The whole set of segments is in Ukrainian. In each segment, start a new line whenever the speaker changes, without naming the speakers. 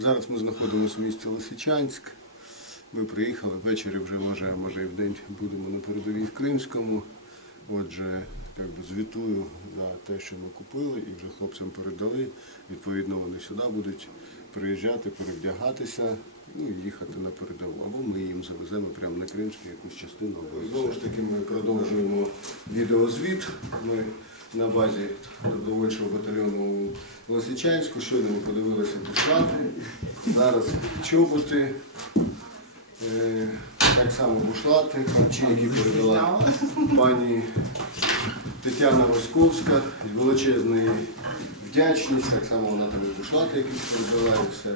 Зараз ми знаходимося в місті Лисичанськ. Ми приїхали ввечері вже може, може і в день будемо на передовій в Кримському. Отже, як би звітую за те, що ми купили і вже хлопцям передали. Відповідно, вони сюди будуть приїжджати, перевдягатися ну, і їхати на передову. Або ми їм завеземо прямо на Кримський якусь частину. Або знову ж таки ми продовжуємо відеозвіт. Ми на базі добровольчого батальйону у Лисичанську. Щойно ми подивилися бушлати. Зараз чоботи. Е, Так само бушлати, харчі, які передала пані Тетяна Васьковська. Величезна вдячність. Так само вона там і бушлати якісь передала і все.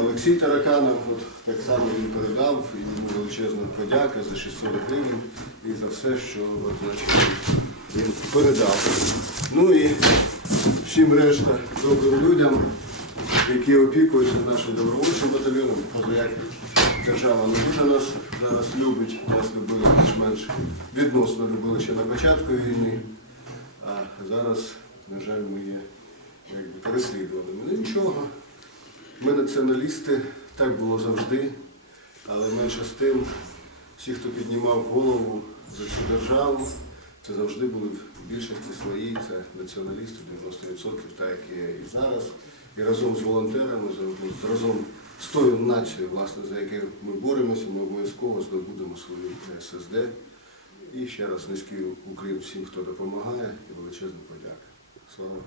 Олексій Тараканов так само він передав, йому величезна подяка за 600 гривень і за все, що значить, він передав. Ну і всім решта добрим людям, які опікуються нашим добровольчим батальйоном, як держава не дуже нас зараз любить, нас любили більш-менш відносно любили ще на початку війни, а зараз, на жаль, ми є якби, переслідуваними. Ну нічого, ми націоналісти, так було завжди, але менше з тим, всі, хто піднімав голову за цю державу, це завжди були в більшості своїй, це націоналісти 90%, так як і зараз. І разом з волонтерами, разом з тою нацією, власне, за якою ми боремося, ми обов'язково здобудемо свою ССД. І ще раз низький уклін всім, хто допомагає, і величезна подяка. Слава!